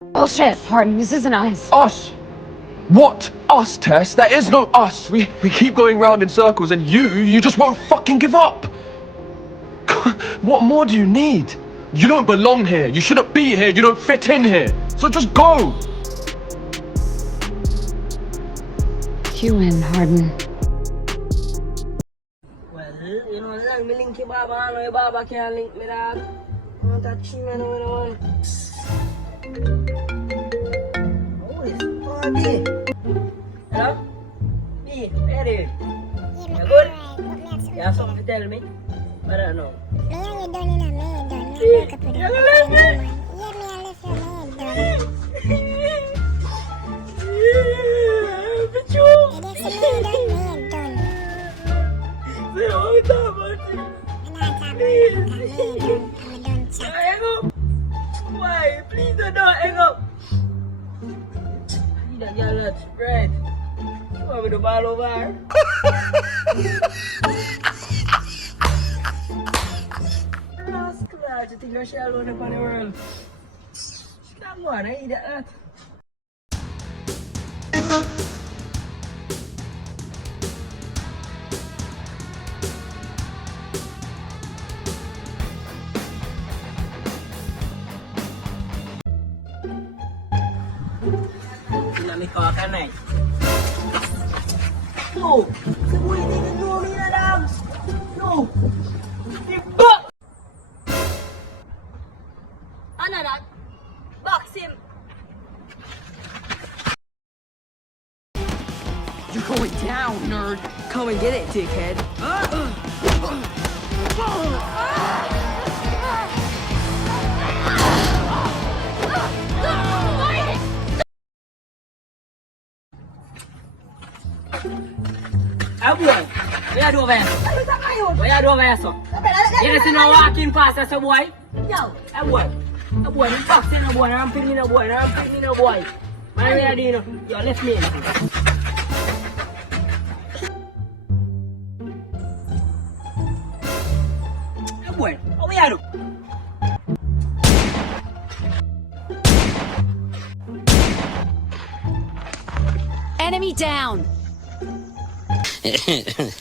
Bullshit, Harden. This isn't us. Us? What? Us, Tess? There is no us. We keep going round in circles and you just won't fucking give up. What more do you need? You don't belong here. You shouldn't be here. You don't fit in here. So just go. You win, Harden. Well, you know, lang me link Baba, ano, Baba can't link me, dog. Don't touch me, no. Oh, it's party. Hello? B, ready? You good? You have something to tell me? I don't know. Me and you done in a me done. Me broke up with You a left me? Yeah, me I left your me done. Pichu! It is me done. Say, what we talk about you? And I talk about me done. I'm a done chat. Hang up! Why? Please don't hang up! See that girl that's right. You want me to ball over her? Rascal, you think I shall run up on the world? She can't go on, I eat that. Sila may kawakan na eh. No! Sa buhay hindi ka nuri na lang! No! Iba! Ano na? Box him! You're going down, nerd. Come and get it, dickhead. Ah boy! What you do over here? What you do over here, so? You see no walking past us, boy? Yo! Ah boy! Ah boy, you boxing a boy, I'm picking a boy, I'm picking a boy. Man, what you do? You left me. Ah boy, what you do? Enemy down! Yeah.